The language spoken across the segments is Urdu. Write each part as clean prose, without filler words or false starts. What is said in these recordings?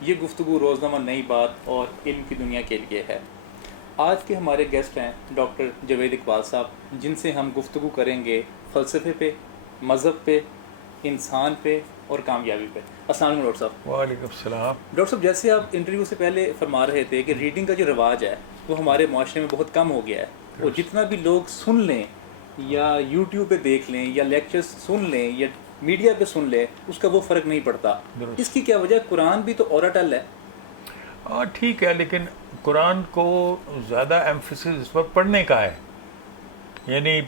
یہ گفتگو روزنامہ نئی بات اور علم کی دنیا کے لیے ہے۔ آج کے ہمارے گیسٹ ہیں ڈاکٹر جاوید اقبال صاحب، جن سے ہم گفتگو کریں گے فلسفے پہ، مذہب پہ، انسان پہ اور کامیابی پہ۔ السلام علیکم ڈاکٹر صاحب۔ وعلیکم السلام۔ ڈاکٹر صاحب، جیسے آپ انٹرویو سے پہلے فرما رہے تھے کہ ریڈنگ کا جو رواج ہے وہ ہمارے معاشرے میں بہت کم ہو گیا ہے، اور جتنا بھی لوگ سن لیں یا یوٹیوب پہ دیکھ لیں یا لیکچرز سن لیں یا میڈیا پہ سن لیں، اس کا وہ فرق نہیں پڑتا۔ اس کی کیا وجہ؟ قرآن بھی تو اوراٹل ہے۔ ہاں ٹھیک ہے، لیکن قرآن کو زیادہ ایمفیسس اس پر پڑھنے کا ہے، یعنی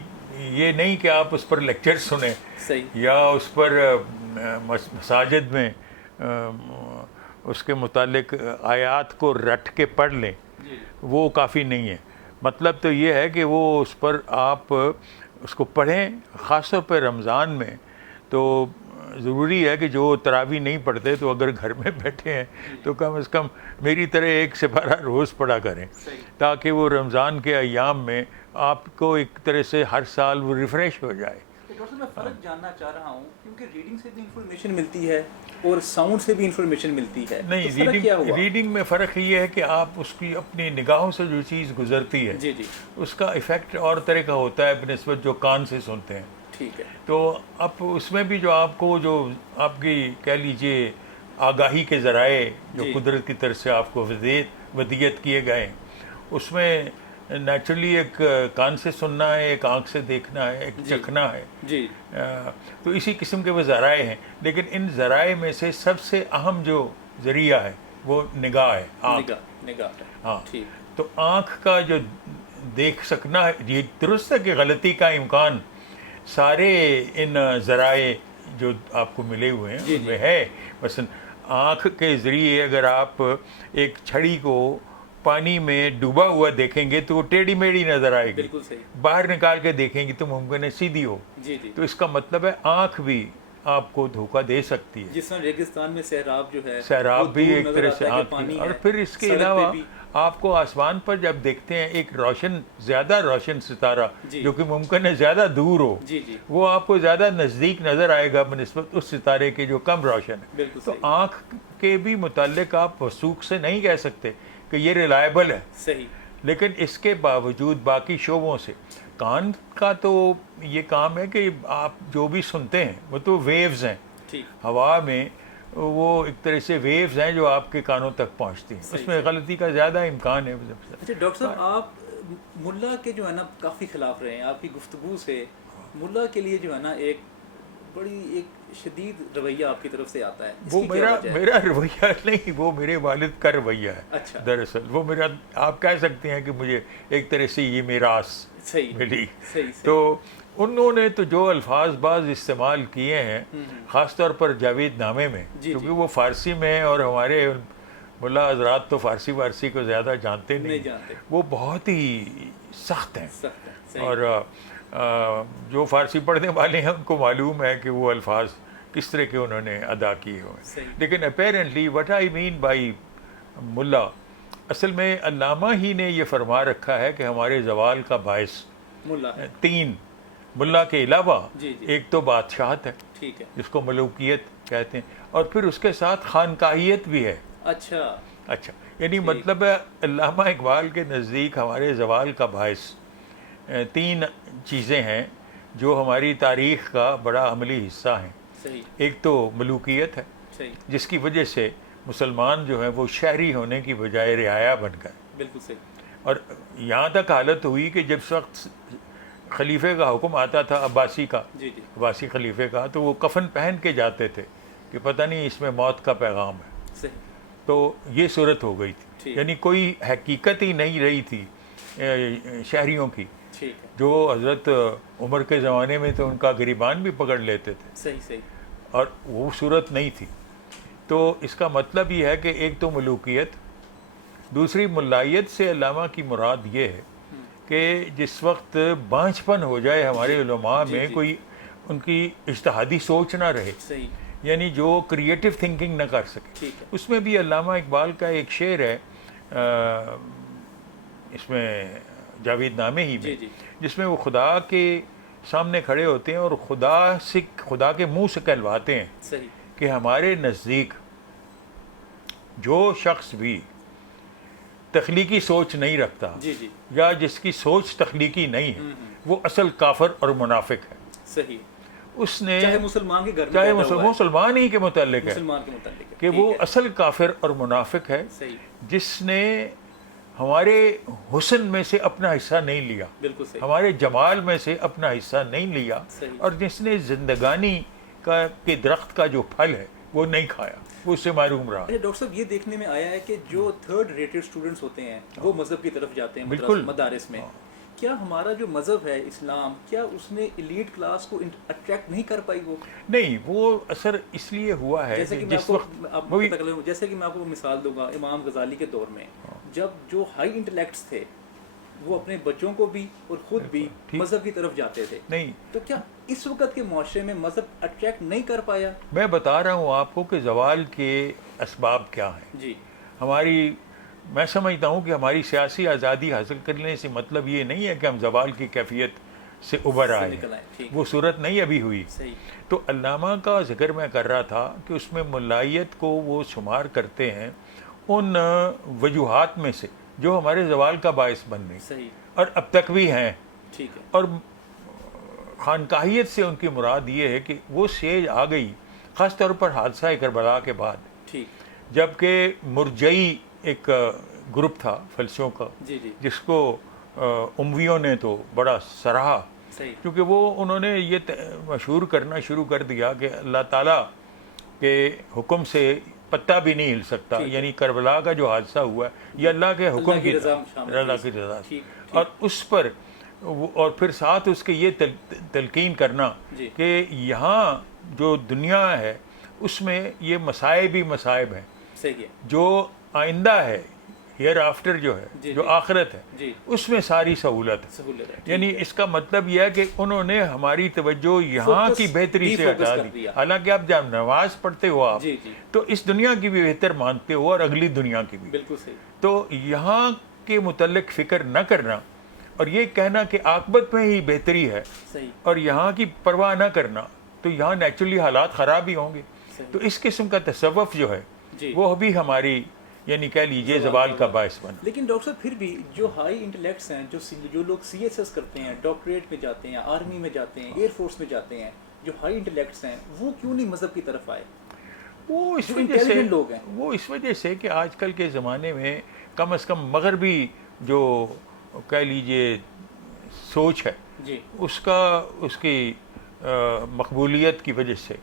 یہ نہیں کہ آپ اس پر لیکچر سنیں صحیح۔ یا اس پر مساجد میں اس کے متعلق آیات کو رٹ کے پڑھ لیں، وہ کافی نہیں ہے۔ مطلب تو یہ ہے کہ وہ اس پر آپ اس کو پڑھیں، خاص طور پہ رمضان میں تو ضروری ہے کہ جو تراویح نہیں پڑھتے تو اگر گھر میں بیٹھے ہیں تو کم از کم میری طرح ایک سپارہ روز پڑھا کریں، تاکہ وہ رمضان کے ایام میں آپ کو ایک طرح سے ہر سال وہ ریفریش ہو جائے۔ ڈاکٹر صاحب، میں فرق جاننا چاہ رہا ہوں، کیونکہ ریڈنگ سے بھی انفارمیشن ملتی ہے اور ساؤنڈ سے بھی انفارمیشن ملتی ہے۔ نہیں، تو فرق کیا ہوا؟ ریڈنگ میں فرق یہ ہے کہ آپ اس کی اپنی نگاہوں سے جو چیز گزرتی ہے جی جی، اس کا ایفیکٹ اور طرح کا ہوتا ہے بنسبت جو کان سے سنتے ہیں۔ ٹھیک ہے۔ تو اب اس میں بھی جو آپ کو جو آپ کی کہہ لیجئے آگاہی کے ذرائع جو قدرت کی طرف سے آپ کو ودیت کیے گئے ہیں، اس میں نیچرلی ایک کان سے سننا ہے، ایک آنکھ سے دیکھنا ہے، ایک چکھنا ہے۔ جی، تو اسی قسم کے وہ ذرائع ہیں، لیکن ان ذرائع میں سے سب سے اہم جو ذریعہ ہے وہ نگاہ ہے، آنکھ۔ نگاہ۔ ہاں، ٹھیک۔ تو آنکھ کا جو دیکھ سکنا ہے، یہ درست ہے کہ غلطی کا امکان سارے ان ذرائع جو آپ کو ملے ہوئے ہیں ان میں ہے۔ مثلا آنکھ کے ذریعے اگر آپ ایک چھڑی کو پانی میں ڈوبا ہوا دیکھیں گے تو وہ ٹیڑھی میڑھی نظر آئے گی، بالکل صحیح۔ باہر نکال کے دیکھیں گی تو ممکن ہے سیدھی ہو۔ جی جی، تو اس کا مطلب ہے آنکھ بھی آپ کو دھوکہ دے سکتی ہے۔ جس طرح ریگستان میں سیراب جو ہے، سیراب بھی ایک طرح سے آنکھ کی، اور پھر اس کے علاوہ بھی آپ کو آسمان پر جب دیکھتے ہیں ایک زیادہ روشن ستارہ جو کہ ممکن ہے زیادہ دور ہو، وہ آپ کو زیادہ نزدیک نظر آئے گا بنسبت اس ستارے کے جو کم روشن ہے۔ تو آنکھ کے بھی متعلق آپ وثوق سے نہیں کہہ سکتے کہ یہ ریلائبل ہے، صحیح، لیکن اس کے باوجود باقی شعبوں سے کان کا تو یہ کام ہے کہ آپ جو بھی سنتے ہیں وہ تو ویوز ہیں، ہوا میں وہ ایک طرح سے ویوز ہیں جو آپ کے کانوں تک پہنچتی ہیں، اس میں غلطی کا زیادہ امکان ہے۔ اچھا ڈاکٹر صاحب، آپ ملا کے جو ہے نا کافی خلاف رہے ہیں، آپ کی گفتگو سے ملا کے لیے جو ہے نا ایک بڑی ایک شدید رویہ آپ کی طرف سے آتا ہے۔ وہ میرا رویہ نہیں، وہ میرے والد کا رویہ ہے۔ اچھا، دراصل وہ میرا، آپ کہہ سکتے ہیں کہ مجھے ایک طرح سے یہ میراث ملی۔ تو انہوں نے تو جو الفاظ بعض استعمال کیے ہیں، خاص طور پر جاوید نامے میں، کیونکہ وہ فارسی میں ہیں اور ہمارے ملا حضرات تو فارسی کو زیادہ جانتے نہیں، وہ بہت ہی سخت ہیں، اور جو فارسی پڑھنے والے ہیں ان کو معلوم ہے کہ وہ الفاظ کس طرح کے انہوں نے ادا کیے ہوئے۔ لیکن apparently what I mean by ملا، اصل میں علامہ ہی نے یہ فرما رکھا ہے کہ ہمارے زوال کا باعث تین ملا کے علاوہ ایک تو بادشاہت ہے جس کو ملوکیت کہتے ہیں، اور پھر اس کے ساتھ خانقاہیت بھی ہے۔ اچھا، یعنی مطلب ہے علامہ اقبال کے نزدیک ہمارے زوال کا باعث تین چیزیں ہیں جو ہماری تاریخ کا بڑا عملی حصہ ہیں۔ ایک تو ملوکیت ہے جس کی وجہ سے مسلمان جو ہیں وہ شہری ہونے کی بجائے رعایا بن گئے، بالکل صحیح، اور یہاں تک حالت ہوئی کہ جب وقت خلیفے کا حکم آتا تھا عباسی خلیفے کا، تو وہ کفن پہن کے جاتے تھے کہ پتہ نہیں اس میں موت کا پیغام ہے۔ تو یہ صورت ہو گئی تھی، یعنی کوئی حقیقت ہی نہیں رہی تھی شہریوں کی، جو حضرت عمر کے زمانے میں تو ان کا گریبان بھی پکڑ لیتے تھے، اور وہ صورت نہیں تھی۔ تو اس کا مطلب یہ ہے کہ ایک تو ملوکیت، دوسری ملائیت سے علامہ کی مراد یہ ہے کہ جس وقت بانجھپن ہو جائے ہمارے علماء میں، کوئی ان کی اجتہادی سوچ نہ رہے، یعنی جو کریٹو تھنکنگ نہ کر سکے۔ اس میں بھی علامہ اقبال کا ایک شعر ہے اس میں جاوید نامے ہی میں، جس میں وہ خدا کے سامنے کھڑے ہوتے ہیں اور خدا کے منہ سے کہلواتے ہیں کہ ہمارے نزدیک جو شخص بھی تخلیقی سوچ نہیں رکھتا یا جس کی سوچ تخلیقی نہیں ہے وہ اصل کافر اور منافق ہے. صحیح. اس نے چاہے مسلمان کے گھر میں چاہے مسلمان ہی کے متعلق ہے کہ وہ اصل کافر اور منافق ہے جس نے ہمارے حسن میں سے اپنا حصہ نہیں لیا, ہمارے جمال میں سے اپنا حصہ نہیں لیا, اور جس نے زندگانی کے درخت کا جو پھل ہے وہ نہیں کھایا, وہ اس سے محروم رہا. ڈاکٹر صاحب یہ دیکھنے میں آیا ہے کہ جو تھرڈ ریٹڈ اسٹوڈنٹس ہوتے ہیں وہ مذہب کی طرف جاتے ہیں بالکل مدارس میں. کیا ہمارا جو مذہب ہے اسلام, کیا اس نے ایلیٹ کلاس کو اٹریکٹ نہیں کر پائی؟ وہ نہیں, وہ اثر اس لیے ہوا ہے جیسے کہ میں آپ کو مثال دوں گا, امام غزالی کے دور میں جب جو ہائی انٹلیکٹس تھے وہ اپنے بچوں کو بھی اور خود بھی مذہب کی طرف جاتے تھے. نہیں تو کیا اس وقت کے معاشرے میں مذہب اٹریکٹ نہیں کر پایا؟ میں بتا رہا ہوں آپ کو کہ زوال کے اسباب کیا ہیں. جی, میں سمجھتا ہوں کہ ہماری سیاسی آزادی حاصل کرنے سے مطلب یہ نہیں ہے کہ ہم زوال کی کیفیت سے ابھر آئے, وہ صورت نہیں ابھی ہوئی. تو علامہ کا ذکر میں کر رہا تھا کہ اس میں ملائیت کو وہ شمار کرتے ہیں ان وجوہات میں سے جو ہمارے زوال کا باعث بن گئی اور اب تک بھی ہیں. اور خانقاہیت سے ان کی مراد یہ ہے کہ وہ سیج آ گئی خاص طور پر حادثہ کربلا کے بعد, جبکہ مرجئی ایک گروپ تھا فلسفیوں کا جس کو امویوں نے تو بڑا سراہا, کیونکہ انہوں نے یہ مشہور کرنا شروع کر دیا کہ اللہ تعالیٰ کے حکم سے پتہ بھی نہیں ہل سکتا, یعنی کربلا کا جو حادثہ ہوا ہے یہ اللہ کے حکم کی رضا, اور اس پر اور پھر ساتھ اس کے یہ تلقین کرنا کہ یہاں جو دنیا ہے اس میں یہ مصائب ہی مصائب ہیں, جو آئندہ ہے ہیئر آفٹر جو ہے جو آخرت ہے اس میں ساری سہولت ہے. یعنی اس کا مطلب یہ ہے کہ انہوں نے ہماری توجہ یہاں کی بہتری سے ہٹا دی. حالانکہ آپ جب نماز پڑھتے ہو آپ تو اس دنیا کی بھی بہتر مانتے ہو اور اگلی دنیا کی بھی. بالکل صحیح. تو یہاں کے متعلق فکر نہ کرنا اور یہ کہنا کہ عاقبت میں ہی بہتری ہے اور یہاں کی پرواہ نہ کرنا, تو یہاں نیچرلی حالات خراب ہی ہوں گے. تو اس قسم کا تصوف جو ہے وہ بھی ہماری یعنی کہہ لیجئے زوال کا باعث بنا. لیکن ڈاکٹر صاحب پھر بھی جو ہائی انٹلیکٹس ہیں, جو لوگ سی ایس ایس کرتے ہیں, ڈاکٹریٹ میں جاتے ہیں, آرمی میں جاتے ہیں, ایئر فورس میں جاتے ہیں, جو ہائی انٹلیکٹس ہیں وہ کیوں نہیں مذہب کی طرف آئے؟ وہ اس وجہ سے کہ آج کل کے زمانے میں کم از کم مغربی جو کہہ لیجئے سوچ ہے اس کی مقبولیت کی وجہ سے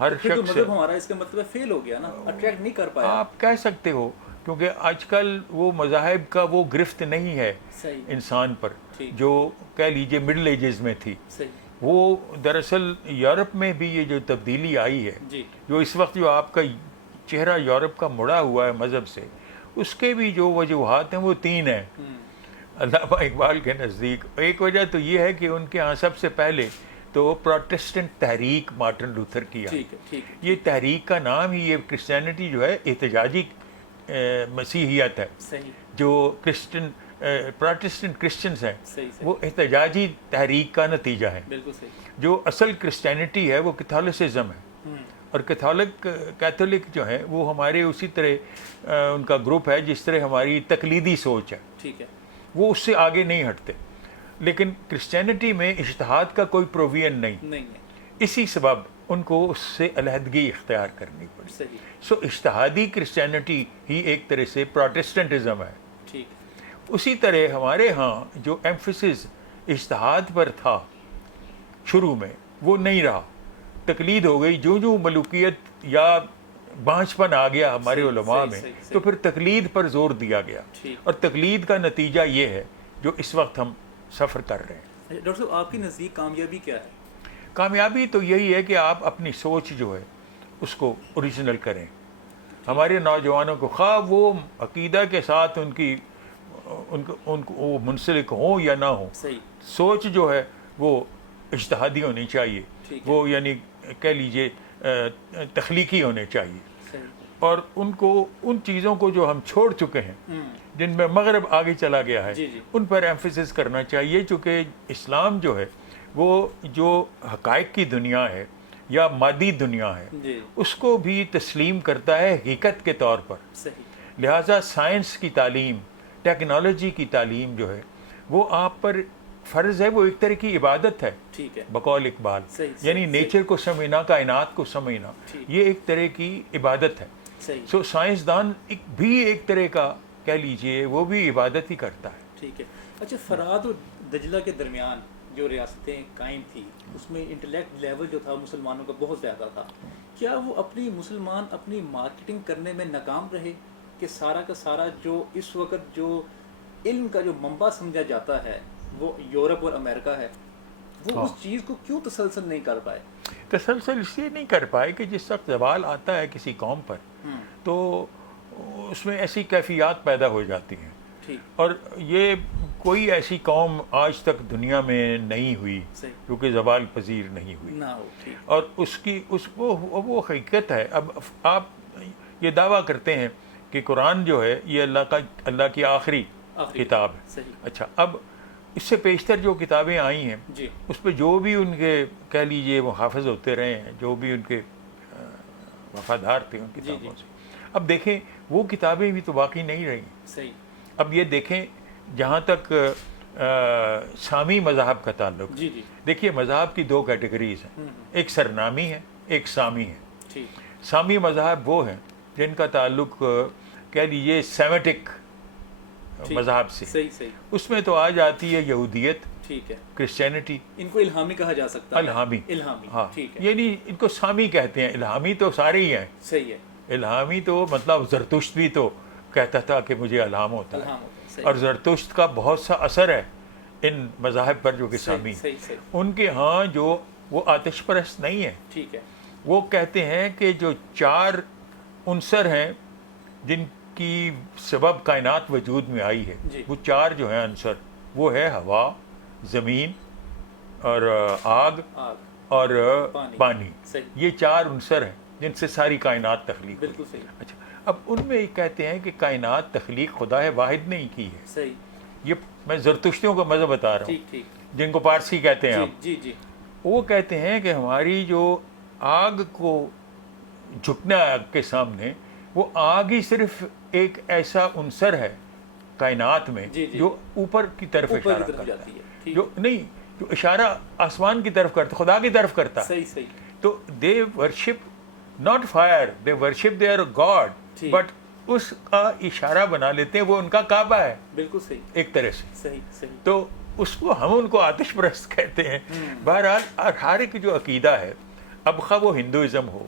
ہر شخص ہمارا اس کا مطلب فیل ہو گیا نا, اٹریکٹ نہیں کر پایا. آپ کہہ سکتے ہو کیونکہ آج کل وہ مذاہب کا وہ گرفت نہیں ہے انسان پر جو کہہ لیجئے مڈل ایجز میں تھی. وہ دراصل یورپ میں بھی یہ جو تبدیلی آئی ہے, جو اس وقت جو آپ کا چہرہ یورپ کا مڑا ہوا ہے مذہب سے, اس کے بھی جو وجوہات ہیں وہ 3 ہیں علامہ اقبال کے نزدیک. ایک وجہ تو یہ ہے کہ ان کے ہاں سب سے پہلے تو پروٹسٹنٹ تحریک مارٹن لوتھر کی ہے. یہ تحریک کا نام ہی, یہ کرسچینٹی جو ہے احتجاجی مسیحیت ہے. جو پروٹسٹنٹ کرسچنز ہیں وہ احتجاجی تحریک کا نتیجہ ہے. جو اصل کرسچینٹی ہے وہ کیتھولسزم ہے, اور کیتھولک جو ہے وہ ہمارے اسی طرح ان کا گروپ ہے جس طرح ہماری تقلیدی سوچ ہے, وہ اس سے آگے نہیں ہٹتے. لیکن کرسچینٹی میں اجتہاد کا کوئی پروویژن نہیں, اسی سبب ان کو اس سے علیحدگی اختیار کرنی پڑی. سو اجتہادی کرسچینٹی ہی ایک طرح سے پروٹسٹنٹزم ہے. اسی طرح ہمارے ہاں جو ایمفیسس اجتہاد پر تھا شروع میں وہ نہیں رہا, تقلید ہو گئی. جو ملوکیت یا بانجھپن آ گیا ہمارے علماء میں تو پھر تقلید پر زور دیا گیا, اور تقلید کا نتیجہ یہ ہے جو اس وقت ہم سفر کر رہے ہیں. ڈاکٹر صاحب آپ کی نزدیک کامیابی کیا ہے؟ کامیابی تو یہی ہے کہ آپ اپنی سوچ جو ہے اس کو اوریجنل کریں. ہمارے نوجوانوں کو خواہ وہ عقیدہ کے ساتھ ان کو منسلک ہوں یا نہ ہوں, سوچ جو ہے وہ اجتہادی ہونی چاہیے, وہ یعنی کہہ لیجئے تخلیقی ہونے چاہیے. اور ان کو ان چیزوں کو جو ہم چھوڑ چکے ہیں جن میں مغرب آگے چلا گیا ہے ان پر ایمفیسس کرنا چاہیے, چونکہ اسلام جو ہے وہ جو حقائق کی دنیا ہے یا مادی دنیا ہے اس کو بھی تسلیم کرتا ہے حقیقت کے طور پر. لہٰذا سائنس کی تعلیم، ٹیکنالوجی کی تعلیم جو ہے وہ آپ پر فرض ہے، وہ ایک طرح کی عبادت ہے بقول اقبال. یعنی نیچر کو سمجھنا، کائنات کو سمجھنا، یہ ایک طرح کی عبادت ہے. سو سائنسدان بھی ایک طرح کا کہہ لیجئے وہ بھی عبادت ہی کرتا ہے. ٹھیک ہے. اچھا، فرات اور دجلہ کے درمیان جو ریاستیں قائم تھی اس میں انٹلیکٹ لیول جو تھا مسلمانوں کا بہت زیادہ تھا. کیا وہ مسلمان اپنی مارکیٹنگ کرنے میں ناکام رہے کہ سارا کا سارا جو اس وقت جو علم کا جو منبع سمجھا جاتا ہے وہ یورپ اور امریکہ ہے، وہ اس چیز کو کیوں تسلسل نہیں کر پائے؟ تسلسل اس لیے نہیں کر پائے کہ جس وقت زوال آتا ہے کسی قوم پر تو اس میں ایسی کیفیات پیدا ہو جاتی ہیں. اور یہ کوئی ایسی قوم آج تک دنیا میں نہیں ہوئی کیونکہ زوال پذیر نہیں ہوئی، اور وہ حقیقت ہے. اب آپ یہ دعویٰ کرتے ہیں کہ قرآن جو ہے یہ اللہ کی آخری کتاب ہے. اچھا، اب اس سے پیشتر جو کتابیں آئی ہیں اس پہ جو بھی ان کے کہہ لیجئے وہ حافظ ہوتے رہے ہیں، جو بھی ان کے وفادار تھے ان کتابوں سے، اب دیکھیں وہ کتابیں بھی تو باقی نہیں رہی. اب یہ دیکھیں جہاں تک سامی مذہب کا تعلق، دیکھیے مذہب کی دو کیٹیگریز ہیں، ایک سرنامی ہے، ایک سامی ہے. سامی مذہب وہ ہیں جن کا تعلق کہہ لیجئے سیمیٹک مذہب سے، اس میں تو آ جاتی ہے یہودیت، کرسچینٹی. ان کو الہامی کہا جا سکتا ہے. الہامی، ہاں، یعنی ان کو سامی کہتے ہیں. الہامی تو سارے ہی ہیں. صحیح ہے. الہامی تو مطلب زرتشت بھی تو کہتا تھا کہ مجھے الہام ہوتا ہے، اور زرتشت کا بہت سا اثر ہے ان مذاہب پر جو کہ سامی. ان کے ہاں جو وہ آتش پرست نہیں ہے. ٹھیک ہے. وہ کہتے ہیں کہ جو 4 عنصر ہیں جن کی سبب کائنات وجود میں آئی ہے، وہ 4 جو ہیں عنصر، وہ ہے ہوا، زمین اور آگ اور پانی. یہ 4 عنصر ہیں جن سے ساری کائنات تخلیق. بالکل صحیح. اچھا، اب ان میں کہتے ہیں کہ کائنات تخلیق خدا ہے واحد نے ہی کی ہے. صحیح. یہ میں زرتشتیوں کا مذہب بتا رہا ہوں جن کو پارسی کہتے ہیں. وہ کہتے ہیں کہ ہماری جو آگ کو جھکنا ہے آگ کے سامنے، وہ آگ ہی صرف ایک ایسا عنصر ہے کائنات میں جو اوپر کی طرف اشارہ کرتا ہے، جو نہیں، جو اشارہ آسمان کی طرف کرتا، خدا کی طرف کرتا. تو they worship not fire, they worship their God, but اس کا اشارہ بنا لیتے ہیں وہ ان کا کعبہ ہے. بالکل صحیح. ایک طرح سے. صحیح. تو اس کو ہم ان کو آتش پرست کہتے ہیں. بہرحال ہر ایک جو عقیدہ ہے، اب خواہ وہ ہندوازم ہو،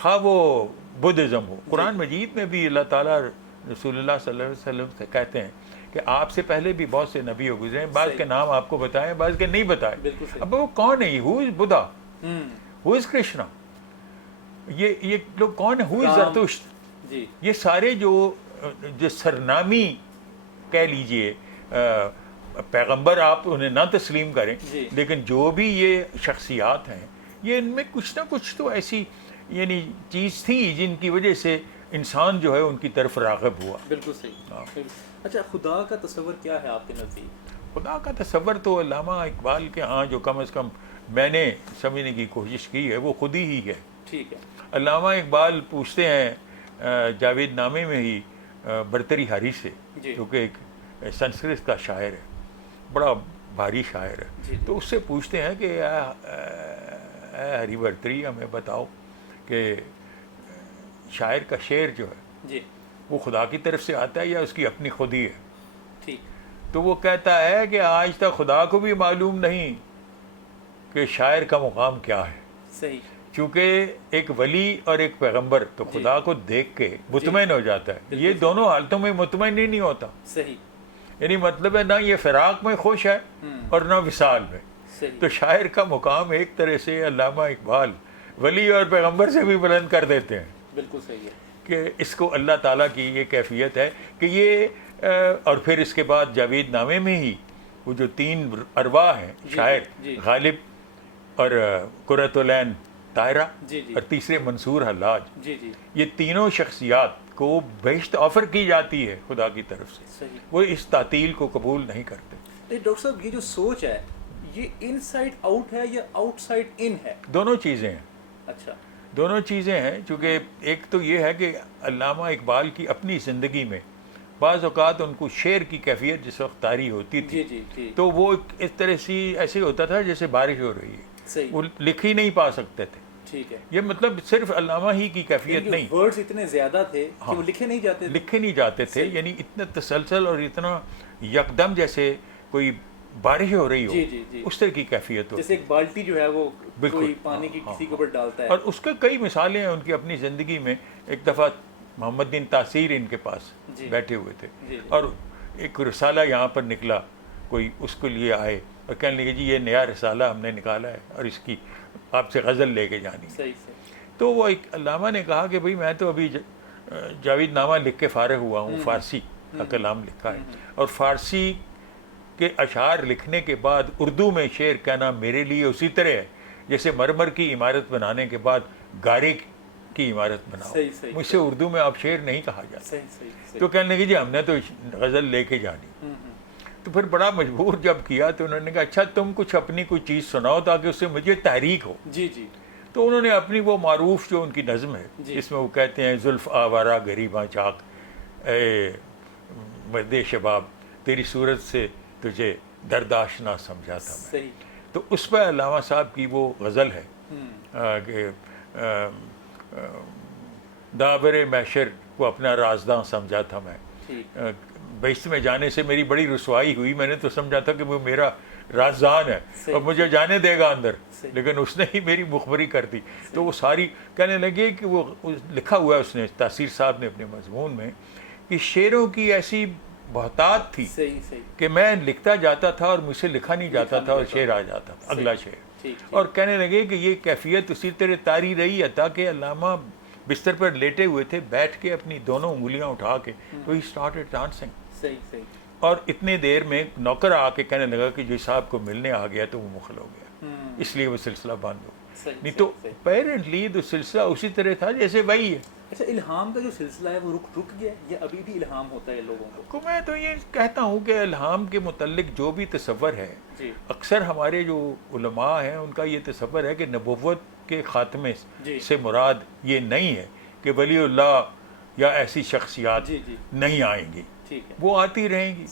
خواہ وہ بدھزم ہو، قرآن مجید میں بھی اللہ تعالیٰ رسول اللہ صلی اللہ علیہ وسلم سے کہتے ہیں کہ آپ سے پہلے بھی بہت سے نبی ہو گزرے ہیں، بعض کے نام آپ کو بتائیں، بعض کے نہیں بتائے. اب وہ کون ہے؟ ہو از بدھا، ہو از کرشنا، یہ لوگ کون ہیں؟ ہو از زرتشت. یہ سارے جو سرنامی کہہ لیجئے پیغمبر، آپ انہیں نہ تسلیم کریں، لیکن جو بھی یہ شخصیات ہیں یہ ان میں کچھ نہ کچھ تو ایسی یعنی چیز تھی جن کی وجہ سے انسان جو ہے ان کی طرف راغب ہوا. بالکل صحیح. اچھا، خدا کا تصور کیا ہے آپ کے نزدیک؟ خدا کا تصور تو علامہ اقبال کے ہاں جو کم از کم میں نے سمجھنے کی کوشش کی ہے وہ خود ہی ہے. ٹھیک ہے. علامہ اقبال پوچھتے ہیں جاوید نامے میں ہی برتری ہری سے، جو کہ ایک سنسکرت کا شاعر ہے، بڑا بھاری شاعر ہے. تو اس سے پوچھتے ہیں کہ اے ہری برتری، ہمیں بتاؤ کہ شاعر کا شعر جو ہے وہ خدا کی طرف سے آتا ہے یا اس کی اپنی خود ہی ہے؟ تو وہ کہتا ہے کہ آج تک خدا کو بھی معلوم نہیں کہ شاعر کا مقام کیا ہے. صحیح. چونکہ ایک ولی اور ایک پیغمبر تو خدا کو دیکھ کے مطمئن ہو جاتا ہے، یہ دونوں حالتوں میں مطمئن ہی نہیں ہوتا. صحیح. یعنی مطلب ہے نہ یہ فراق میں خوش ہے اور نہ وصال میں. تو شاعر کا مقام ایک طرح سے علامہ اقبال ولی اور پیغمبر سے بھی بلند کر دیتے ہیں. بالکل صحیح ہے. کہ اس کو اللہ تعالیٰ کی یہ کیفیت ہے کہ یہ اور پھر اس کے بعد جاوید نامے میں ہی وہ جو 3 ارواح ہیں شاعر، غالب اور قرۃ العین طاہرہ اور تیسرے منصور حلاج، یہ تینوں شخصیات کو بہشت آفر کی جاتی ہے خدا کی طرف سے. وہ اس تعطیل کو قبول نہیں کرتے. ڈاکٹر صاحب، یہ جو سوچ ہے یہ ان سائڈ آؤٹ ہے یا آؤٹ سائڈ ان ہے؟ دونوں چیزیں ہیں. اچھا دونوں چیزیں ہیں. چونکہ ایک تو یہ ہے کہ علامہ اقبال کی اپنی زندگی میں بعض اوقات ان کو شعر کی کیفیت جس وقت طاری ہوتی تھی تو وہ اس طرح سے ایسے ہوتا تھا جیسے بارش ہو رہی ہے, وہ لکھ ہی نہیں پا سکتے تھے. ٹھیک ہے, یہ مطلب صرف علامہ ہی کی کیفیت نہیں, ورڈز اتنے زیادہ تھے کہ وہ لکھے نہیں جاتے تھے. یعنی اتنا تسلسل اور اتنا یکدم جیسے کوئی بارش ہو رہی ہو, اس طرح کی کیفیت ہو, جیسے ایک بالٹی جو ہے وہ کوئی پانی کی کسی کے اوپر ڈالتا ہے. اور اس کے کئی مثالیں ہیں ان کی اپنی زندگی میں. ایک دفعہ محمد بن تاثیر ان کے پاس بیٹھے ہوئے تھے اور ایک رسالہ یہاں پر نکلا, کوئی اس کے لیے آئے اور کہنے لگے جی یہ نیا رسالہ ہم نے نکالا ہے اور اس کی آپ سے غزل لے کے جانی. تو وہ ایک علامہ نے کہا کہ بھئی میں تو ابھی جاوید نامہ لکھ کے فارغ ہوا ہوں, فارسی کا کلام لکھا ہے, اور فارسی کے اشعار لکھنے کے بعد اردو میں شعر کہنا میرے لیے اسی طرح ہے جیسے مرمر کی عمارت بنانے کے بعد گارے کی عمارت بناؤ. مجھ سے اردو میں آپ شعر نہیں کہا جاتا. تو کہنے لگے جی ہم نے تو غزل لے کے جانی. تو پھر بڑا مجبور جب کیا تو انہوں نے کہا اچھا تم کچھ اپنی کوئی چیز سناؤ تاکہ اس سے مجھے تحریک ہو. تو انہوں نے اپنی وہ معروف جو ان کی نظم ہے جس میں وہ کہتے ہیں زلف آوارہ غریباں چاک اے مرد شباب تیری صورت سے تجھے درداش نہ سمجھا تھا میں. تو اس پہ علامہ صاحب کی وہ غزل ہے کہ دابر محشر کو اپنا رازداں سمجھا تھا میں, بہشت میں جانے سے میری بڑی رسوائی ہوئی, میں نے تو سمجھا تھا کہ وہ میرا رازدان ہے اور مجھے جانے دے گا اندر, لیکن اس نے ہی میری مخبری کر دی. تو وہ ساری کہنے لگے کہ وہ لکھا ہوا ہے اس نے تاثیر صاحب نے اپنے مضمون میں کہ شعروں کی ایسی بہتات تھی کہ میں لکھتا جاتا تھا اور مجھ سے لکھا نہیں جاتا تھا اور شعر آ جاتا تھا اگلا شعر. اور کہنے لگے کہ یہ کیفیت اسی طرح طاری رہی عطا کہ علامہ بستر پر لیٹے ہوئے تھے, بیٹھ کے اپنی دونوں انگلیاں اٹھا کے تو ہی اسٹارٹڈ ڈانسنگ. اور اتنے دیر میں نوکر آ کے کہنے لگا کہ جی صاحب کو ملنے آ گیا تو وہ مخل ہو گیا, اس لیے وہ سلسلہ بند ہو. نہیں تو پیرنٹلی تو سلسلہ اسی طرح تھا جیسے وہی ہے. اچھا الہام کا جو سلسلہ ہے وہ رک گیا یا ابھی بھی الہام ہوتا ہے لوگوں کو؟ میں تو یہ کہتا ہوں کہ الہام کے متعلق جو بھی تصور ہے اکثر ہمارے جو علماء ہیں ان کا یہ تصور ہے کہ نبوت کے خاتمے سے مراد یہ نہیں ہے کہ ولی اللہ یا ایسی شخصیات نہیں آئیں گی, وہ آتی رہیں گی,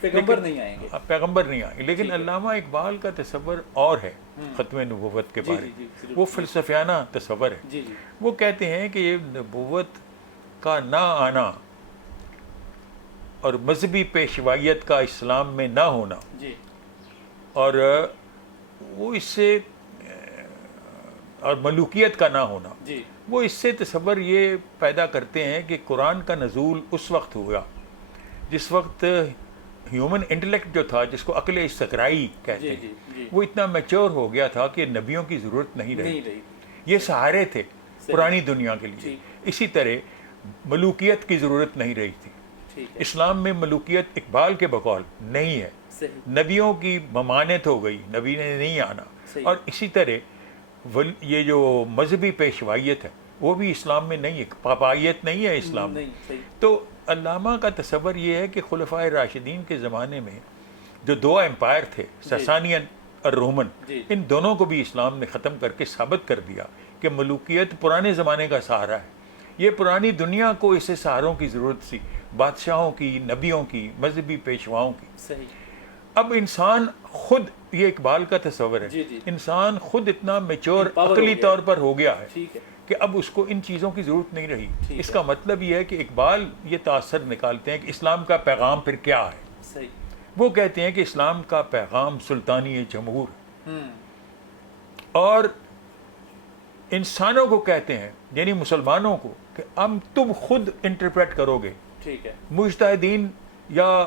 پیغمبر نہیں آئیں گے, پیغمبر نہیں آئیں گے. لیکن علامہ اقبال کا تصور اور ہے ختم نبوت کے بارے میں, وہ فلسفیانہ تصور ہے. وہ کہتے ہیں کہ یہ نبوت کا نہ آنا اور مذہبی پیشوائیت کا اسلام میں نہ ہونا اور وہ اس سے اور ملوکیت کا نہ ہونا, وہ اس سے تصور یہ پیدا کرتے ہیں کہ قرآن کا نزول اس وقت ہوا جس وقت ہیومن انٹلیکٹ جو تھا جس کو عقل استقرائی کہتے ہیں وہ اتنا میچور ہو گیا تھا کہ نبیوں کی ضرورت نہیں رہی. یہ سہارے تھے پرانی دنیا کے لیے. اسی طرح ملوکیت کی ضرورت نہیں رہی تھی. اسلام میں ملوکیت اقبال کے بقول نہیں ہے, نبیوں کی ممانعت ہو گئی, نبی نے نہیں آنا. اور اسی طرح یہ جو مذہبی پیشوائیت ہے وہ بھی اسلام میں نہیں ہے, پاپائیت نہیں ہے اسلام میں. تو علامہ کا تصور یہ ہے کہ خلفائے راشدین کے زمانے میں جو دو امپائر تھے ساسانین اور رومن, ان دونوں کو بھی اسلام نے ختم کر کے ثابت کر دیا کہ ملوکیت پرانے زمانے کا سہارا ہے. یہ پرانی دنیا کو اسے سہاروں کی ضرورت تھی, بادشاہوں کی, نبیوں کی, مذہبی پیشواؤں کی. اب انسان خود, یہ اقبال کا تصور ہے, انسان خود اتنا میچور عقلی طور پر ہو گیا ہے کہ اب اس کو ان چیزوں کی ضرورت نہیں رہی. اس کا مطلب یہ ہے کہ اقبال یہ تاثر نکالتے ہیں کہ اسلام کا پیغام پھر کیا ہے. وہ کہتے ہیں کہ اسلام کا پیغام سلطانی جمہور اور انسانوں کو کہتے ہیں یعنی مسلمانوں کو کہ اب تم خود انٹرپریٹ کرو گے. مجتہدین یا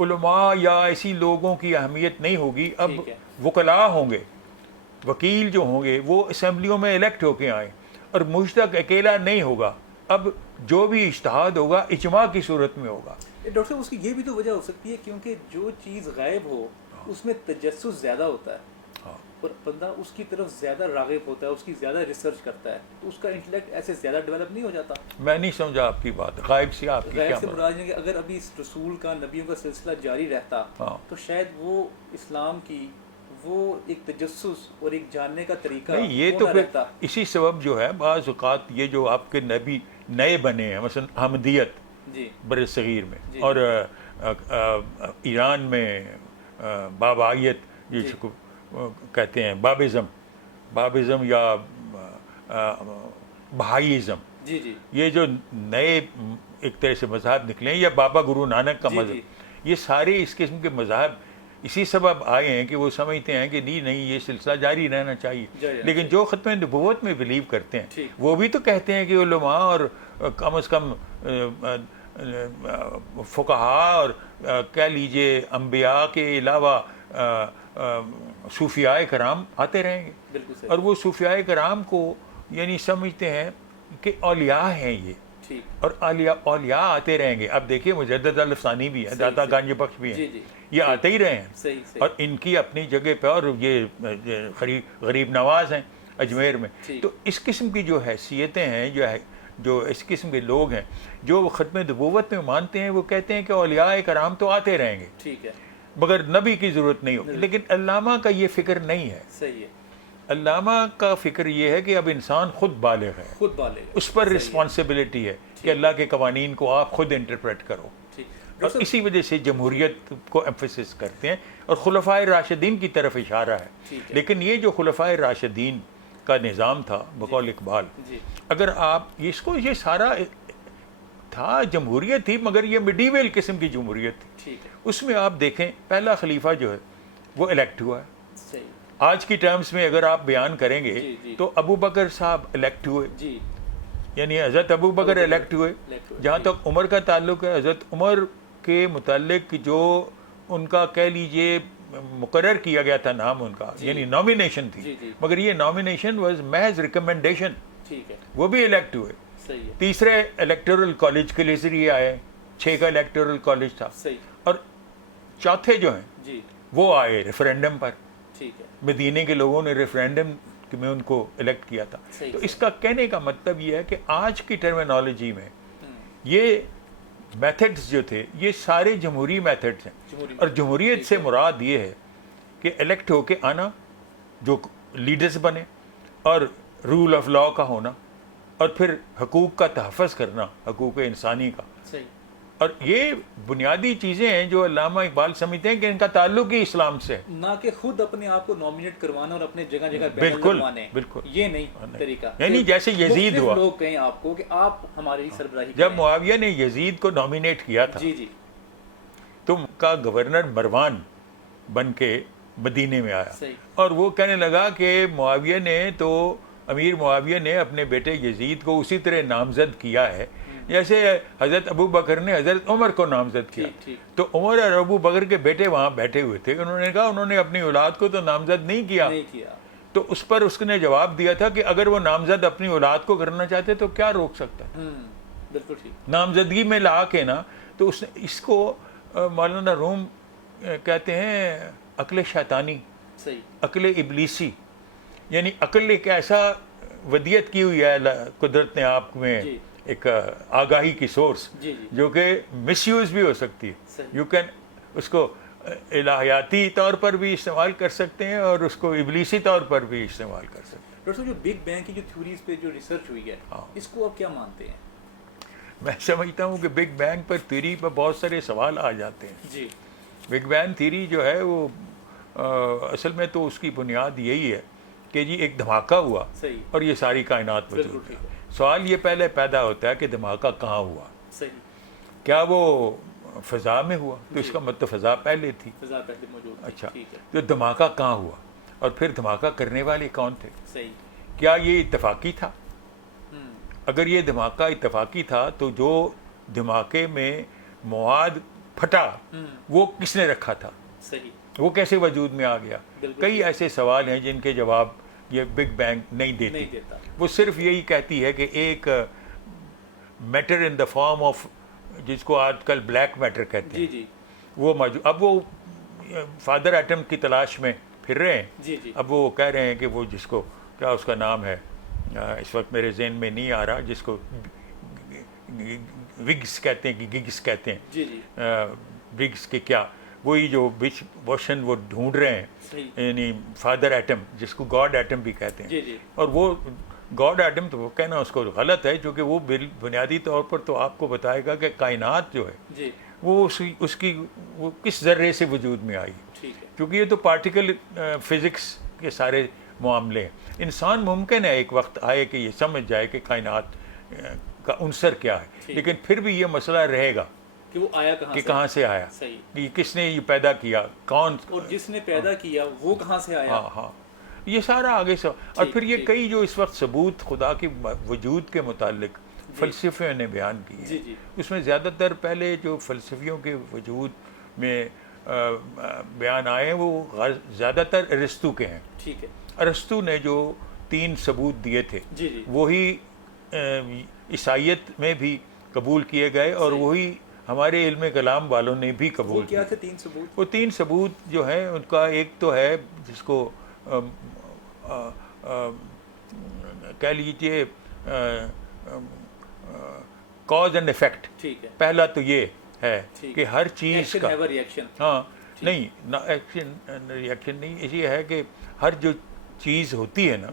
علماء یا ایسی لوگوں کی اہمیت نہیں ہوگی. اب وکلاء ہوں گے, وکیل جو ہوں گے وہ اسمبلیوں میں الیکٹ ہو کے آئیں, اور مجتہد اکیلا نہیں ہوگا. اب جو بھی اجتہاد ہوگا اجماع کی صورت میں ہوگا. ڈاکٹر صاحب اس کی یہ بھی تو وجہ ہو سکتی ہے کیونکہ جو چیز غائب ہو اس میں تجسس زیادہ ہوتا ہے اور بندہ اس کی طرف زیادہ راغب ہوتا ہے, اس کی زیادہ ریسرچ کرتا ہے, تو اس کا انٹلیکٹ ایسے زیادہ ڈیولپ نہیں ہو جاتا. میں نہیں سمجھا آپ کی بات. غائب سے آپ کی کیا بات؟ مراد ہے کہ اگر ابھی اس رسول کا, نبیوں کا سلسلہ جاری رہتا تو شاید وہ اسلام کی وہ ایک تجسس اور ایک جاننے کا طریقہ نہیں، یہ تو پھر اسی سبب جو ہے بعض اوقات یہ جو آپ کے نبی نئے بنے ہیں، مثلا احمدیت بر صغیر میں اور ایران میں بابائیت جس کو کہتے ہیں بابزم یا بہائیزم، یہ جو نئے ایک طرح سے مذہب نکلے ہیں، یا بابا گرو نانک کا مذہب، یہ سارے اس قسم کے مذہب اسی سبب آئے ہیں کہ وہ سمجھتے ہیں کہ نہیں یہ سلسلہ جاری رہنا چاہیے. لیکن جو ختم نبوت میں بلیو کرتے ہیں وہ بھی تو کہتے ہیں کہ علماء اور کم از کم فقہاء اور کہہ لیجئے انبیاء کے علاوہ صوفیاء کرام آتے رہیں گے، اور وہ صوفیاء کرام کو یعنی سمجھتے ہیں کہ اولیاء ہیں یہ، اور اولیاء آتے رہیں گے. اب دیکھیے مجدد الفسانی بھی ہے، داتا گنج بخش بھی ہیں، یہ آتے ہی رہے ہیں، اور ان کی اپنی جگہ پہ، اور یہ غریب نواز ہیں اجمیر میں. تو اس قسم کی جو حیثیتیں ہیں، جو اس قسم کے لوگ ہیں جو ختم نبوت میں مانتے ہیں، وہ کہتے ہیں کہ اولیاء کرام تو آتے رہیں گے مگر نبی کی ضرورت نہیں ہوگی. لیکن علامہ کا یہ فکر نہیں ہے. علامہ کا فکر یہ ہے کہ اب انسان خود بالغ ہے، اس پر رسپانسبلٹی ہے کہ اللہ کے قوانین کو آپ خود انٹرپریٹ کرو، اور اسی وجہ سے جمہوریت کو ایمفیسس کرتے ہیں، اور خلفائے راشدین کی طرف اشارہ ہے. لیکن یہ جو خلفائے راشدین کا نظام تھا بقول اقبال، اگر آپ یہ سارا تھا جمہوریت تھی، مگر یہ میڈیول قسم کی جمہوریت تھی. اس میں آپ دیکھیں پہلا خلیفہ جو ہے وہ الیکٹ ہوا ہے. آج کی ٹرمز میں اگر آپ بیان کریں گے تو ابو بکر صاحب الیکٹ ہوئے، یعنی حضرت ابو بکر الیکٹ ہوئے. جہاں تک عمر کا تعلق ہے، حضرت عمر کے متعلق جو ان کا کہہ لیجئے مقرر کیا گیا تھا نام ان کا، یعنی نامینیشن تھی، مگر یہ نامینیشن واز محض ریکمنڈیشن، وہ بھی الیکٹ ہوئے. تیسرے الیکٹورل کالج کے لیے ذریعے آئے، 6 کا الیکٹورل کالج تھا، اور چوتھے جو ہیں وہ آئے ریفرینڈم پر. مدینے کے لوگوں نے ریفرینڈم میں ان کو الیکٹ کیا تھا. تو اس کا کہنے کا مطلب یہ ہے کہ آج کی ٹرمینالوجی میں یہ میتھڈز جو تھے یہ سارے جمہوری میتھڈز ہیں، اور جمہوریت سے مراد یہ ہے کہ الیکٹ ہو کے آنا، جو لیڈرز بنے، اور رول آف لا کا ہونا، اور پھر حقوق کا تحفظ کرنا، حقوق انسانی کا. اور یہ بنیادی چیزیں ہیں جو علامہ اقبال سمجھتے ہیں کہ ان کا تعلق ہی اسلام سے ہے، نہ کہ خود اپنے آپ کو نومینیٹ کروانا اور اپنے جگہ جگہ بیان کروانے. بالکل یہ نہیں طریقہ. یعنی جیسے یزید ہوا، لوگ کہیں آپ کو کہ آپ ہماری سربراہی، جب معاویہ نے یزید کو نومینیٹ کیا تھا تو کا گورنر مروان بن کے مدینے میں آیا، اور وہ کہنے لگا کہ معاویہ نے تو امیر معاویہ نے اپنے بیٹے یزید کو اسی طرح نامزد کیا ہے جیسے حضرت ابو بکر نے حضرت عمر کو نامزد کیا. تو عمر اور ابو بکر کے بیٹے وہاں بیٹھے ہوئے تھے، انہوں نے کہا انہوں نے اپنی اولاد کو تو نامزد نہیں کیا. تو اس پر اس نے جواب دیا تھا کہ اگر وہ نامزد اپنی اولاد کو کرنا چاہتے تو کیا روک سکتا ہے. بالکل ٹھیک. نامزدگی میں لا کے نا، تو اس کو مولانا روم کہتے ہیں عقل شیطانی، عقل ابلیسی. یعنی عقل ایک ایسا ودیت کی ہوئی ہے قدرت نے آپ میں، ایک آگاہی کی سورس جو کہ مس یوز بھی ہو سکتی ہے. یو کین اس کو الہیاتی طور پر بھی استعمال کر سکتے ہیں، اور اس کو ابلیسی طور پر بھی استعمال کر سکتے ہیں. ڈاکٹر صاحب، جو بگ بینگ کی جو تھیوریز پہ جو ریسرچ ہوئی ہے، اس کو آپ کیا مانتے ہیں؟ میں سمجھتا ہوں کہ بگ بینگ پر تھیوری پر بہت سارے سوال آ جاتے ہیں. بگ بینگ تھیوری جو ہے وہ اصل میں تو اس کی بنیاد یہی ہے کہ جی ایک دھماکہ ہوا اور یہ ساری کائنات وجود ہے. سوال یہ پہلے پیدا ہوتا ہے کہ دھماکہ کہاں ہوا. کیا وہ فضا میں ہوا؟ تو اس کا مطلب فضا پہلے تھی. اچھا، تو دھماکہ کہاں ہوا، اور پھر دھماکہ کرنے والے کون تھے؟ کیا یہ اتفاقی تھا؟ اگر یہ دھماکہ اتفاقی تھا تو جو دھماکے میں مواد پھٹا وہ کس نے رکھا تھا؟ وہ کیسے وجود میں آ گیا؟ کئی ایسے سوال ہیں جن کے جواب یہ بگ بینگ نہیں دیتی. وہ صرف یہی کہتی ہے کہ ایک matter in the form of, جس کو آج کل بلیک میٹر کہتے ہیں، وہ موجود. اب وہ فادر ایٹم کی تلاش میں پھر رہے ہیں. اب وہ کہہ رہے ہیں کہ وہ جس کو کیا اس کا نام ہے اس وقت میرے ذہن میں نہیں آ رہا، جس کو وگس کہتے ہیں کہ گگس کہتے ہیں، وگس کے کیا وہی جو بچ واشن وہ ڈھونڈ رہے ہیں، یعنی فادر ایٹم جس کو گاڈ ایٹم بھی کہتے ہیں، اور وہ گاڈ ایٹم تو وہ کہنا اس کو غلط ہے، چونکہ وہ بنیادی طور پر تو آپ کو بتائے گا کہ کائنات جو ہے وہ اس کی وہ کس ذرے سے وجود میں آئی، کیونکہ یہ تو پارٹیکل فزکس کے سارے معاملے ہیں۔ انسان ممکن ہے ایک وقت آئے کہ یہ سمجھ جائے کہ کائنات کا عنصر کیا ہے، لیکن پھر بھی یہ مسئلہ رہے گا کہ وہ آیا کہاں سے آیا، یہ کس نے یہ پیدا کیا، کون، اور جس نے پیدا کیا وہ کہاں سے آیا۔ ہاں یہ سارا آگے سے، اور پھر یہ کئی جو اس وقت ثبوت خدا کے وجود کے متعلق فلسفیوں نے بیان کی ہے، اس میں زیادہ تر پہلے جو فلسفیوں کے وجود میں بیان آئے ہیں وہ زیادہ تر ارسطو کے ہیں۔ ٹھیک ہے، ارسطو نے جو 3 ثبوت دیے تھے وہی عیسائیت میں بھی قبول کیے گئے، اور وہی ہمارے علم کلام والوں نے بھی قبول کیا۔ وہ کیا تھے 3 ثبوت؟ وہ 3 ثبوت جو ہیں ان کا ایک تو ہے جس کو کہہ لیجیے کاز اینڈ افیکٹ۔ پہلا تو یہ ہے کہ ہر چیز کا، ہاں نہیں ایکشن ریئیکشن نہیں، یہ ہے کہ ہر جو چیز ہوتی ہے نا